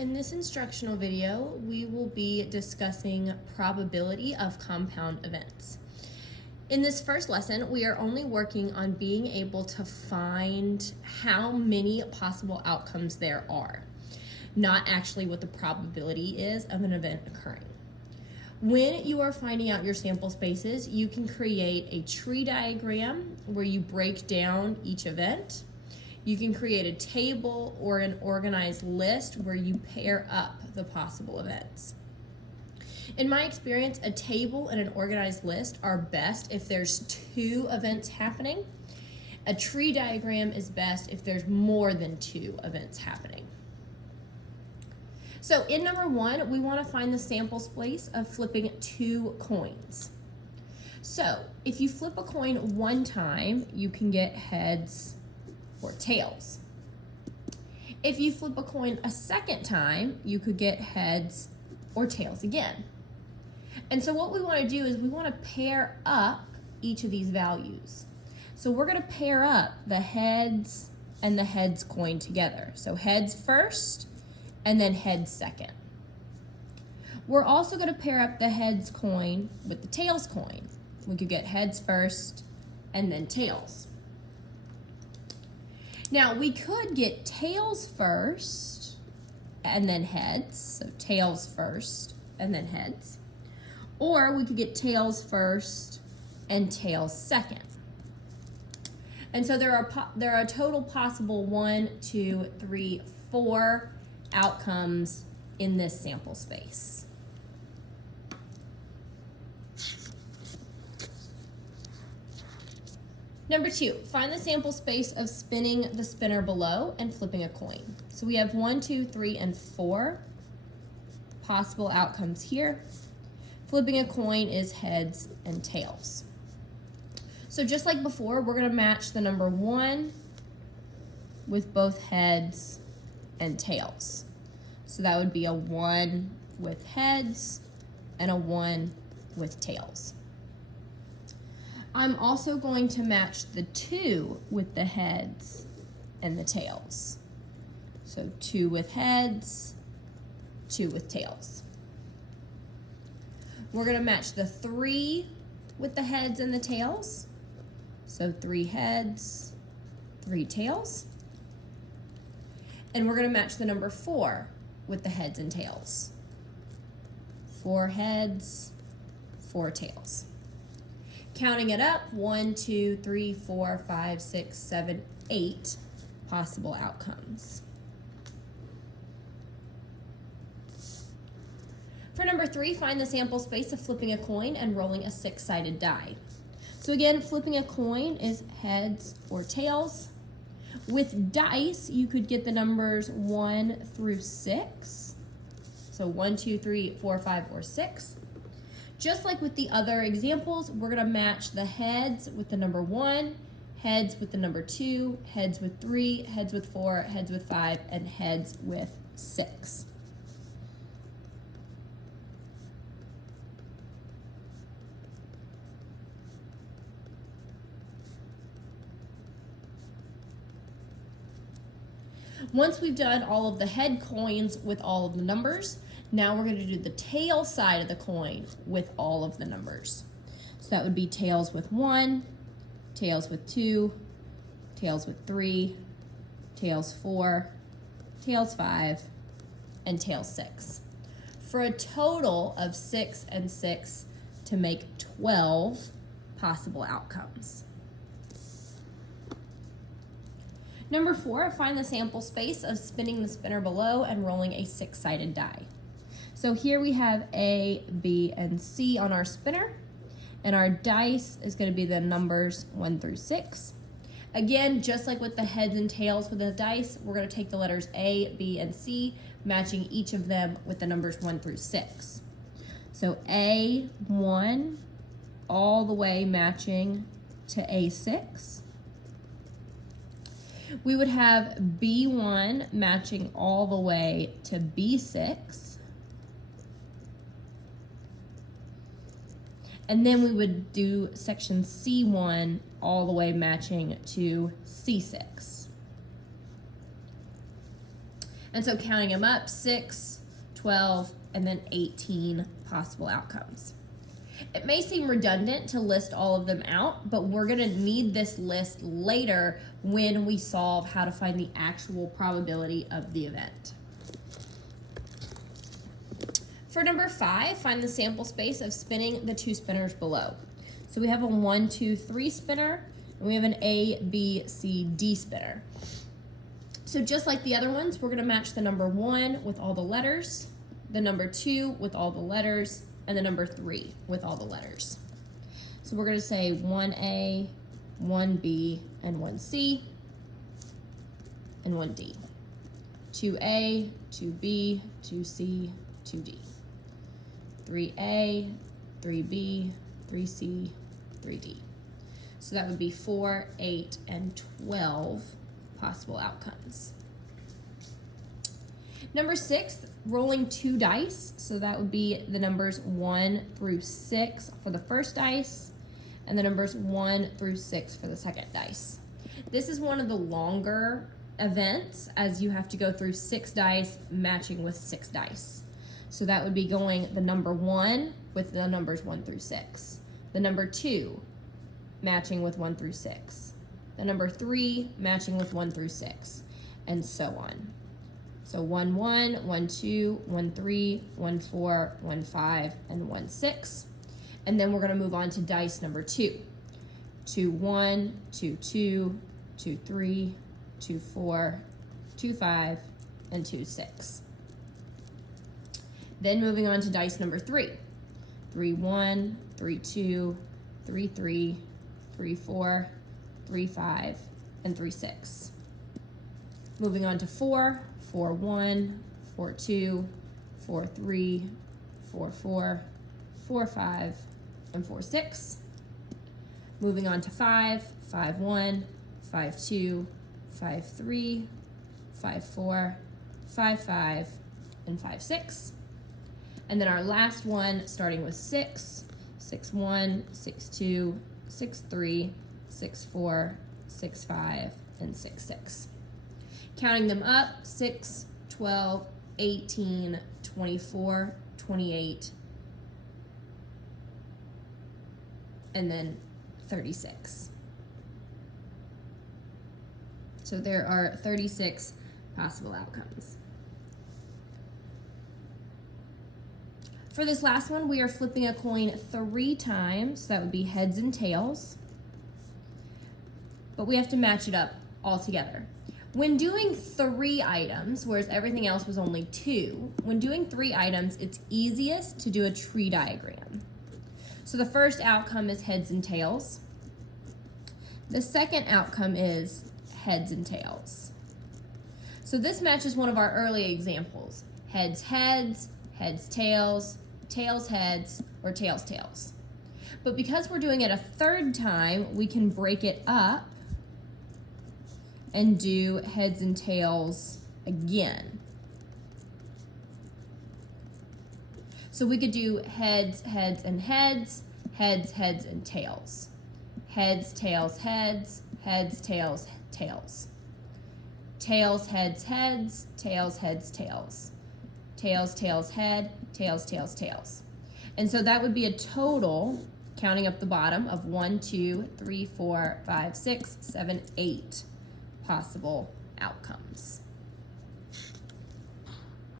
In this instructional video, we will be discussing probability of compound events. In this first lesson, we are only working on being able to find how many possible outcomes there are, not actually what the probability is of an event occurring. When you are finding out your sample spaces, you can create a tree diagram where you break down each event. You can create a table or an organized list where you pair up the possible events. In my experience, a table and an organized list are best if there's two events happening. A tree diagram is best if there's more than two events happening. So in number one, we want to find the sample space of flipping two coins. So if you flip a coin one time, you can get heads or tails. If you flip a coin a second time, you could get heads or tails again. And so what we want to do is we want to pair up each of these values. So we're going to pair up the heads and the heads coin together. So heads first and then heads second. We're also going to pair up the heads coin with the tails coin. We could get heads first and then tails. Now we could get tails first and then heads, so tails first and then heads. Or we could get tails first and tails second. And so there are a total possible 1, 2, 3, 4 outcomes in this sample space. Number 2, find the sample space of spinning the spinner below and flipping a coin. So we have 1, 2, 3, and 4 possible outcomes here. Flipping a coin is heads and tails. So just like before, we're going to match the number 1 with both heads and tails. So that would be a 1 with heads and a 1 with tails. I'm also going to match the 2 with the heads and the tails. So 2 with heads, 2 with tails. We're going to match the 3 with the heads and the tails. So 3 heads, 3 tails. And we're going to match the number 4 with the heads and tails. 4 heads, 4 tails. Counting it up, 1, 2, 3, 4, 5, 6, 7, 8 possible outcomes. For number 3, find the sample space of flipping a coin and rolling a 6-sided die. So again, flipping a coin is heads or tails. With dice, you could get the numbers 1 through 6. So 1, 2, 3, 4, 5, or 6. Just like with the other examples, we're going to match the heads with the number 1, heads with the number 2, heads with 3, heads with 4, heads with 5, and heads with 6. Once we've done all of the head coins with all of the numbers, now we're going to do the tail side of the coin with all of the numbers. So that would be tails with 1, tails with 2, tails with 3, tails 4, tails 5, and tails 6. For a total of 6 and 6 to make 12 possible outcomes. Number 4, find the sample space of spinning the spinner below and rolling a 6-sided die. So here we have A, B, and C on our spinner, and our dice is going to be the numbers 1 through 6. Again, just like with the heads and tails with the dice, we're going to take the letters A, B, and C, matching each of them with the numbers 1 through 6. So A1 all the way matching to A6. We would have B1 matching all the way to B6. And then we would do section C1 all the way matching to C6. And so counting them up, 6, 12, and then 18 possible outcomes. It may seem redundant to list all of them out, but we're gonna need this list later when we solve how to find the actual probability of the event. For number 5, find the sample space of spinning the 2 spinners below. So we have a 1, 2, 3 spinner, and we have an A, B, C, D spinner. So just like the other ones, we're gonna match the number 1 with all the letters, the number 2 with all the letters, and the number 3 with all the letters. So we're gonna say 1A, 1B, and 1C, and 1D. 2A, 2B, 2C, 2D. 3A, 3B, 3C, 3D. So that would be 4, 8, and 12 possible outcomes. Number 6, rolling 2 dice. So that would be the numbers 1 through 6 for the first dice, and the numbers 1 through 6 for the second dice. This is one of the longer events, as you have to go through 6 dice matching with 6 dice. So that would be going the number 1 with the numbers 1 through 6. The number 2 matching with 1 through 6. The number 3 matching with 1 through 6, and so on. So 1, 1, 1, 2, 1, 3, 1, 4, 1, 5, and 1, 6. And then we're gonna move on to dice number 2. 2, 1, 2, 2, 2, 3, 2, 4, 2, 5, and 2, 6. Then moving on to dice number 3. 3, 1, 3, 2, 3, 3, 3, 4, 3, 5, and 3, 6. Moving on to 4, 4, 1, 4, 2, 4, 3, 4, 4, 4, 5, and 4, 6. Moving on to 5, 5, 1, 5, 2, 5, 3, 5, 4, 5, 5, and 5, 6. And then our last one, starting with 6, 6, 1, 6, 2, 6, 3, 6, 4, 6, 5, and 6, 6. Counting them up, 6, 12, 18, 24, 28, and then 36. So there are 36 possible outcomes. For this last one, we are flipping a coin 3 times. So that would be heads and tails. But we have to match it up all together. When doing 3 items, whereas everything else was only 2, when doing 3 items, it's easiest to do a tree diagram. So the first outcome is heads and tails. The second outcome is heads and tails. So this matches one of our early examples. Heads, heads, heads, tails, tails, heads, or tails, tails. But because we're doing it a 3rd time, we can break it up and do heads and tails again. So we could do heads, heads, and heads, heads, heads, and tails. Heads, tails, heads, heads, tails, tails. Tails, heads, heads, tails, heads, tails. Tails, tails, head, tails, tails, tails. And so that would be a total, counting up the bottom, of 1, 2, 3, 4, 5, 6, 7, 8 possible outcomes.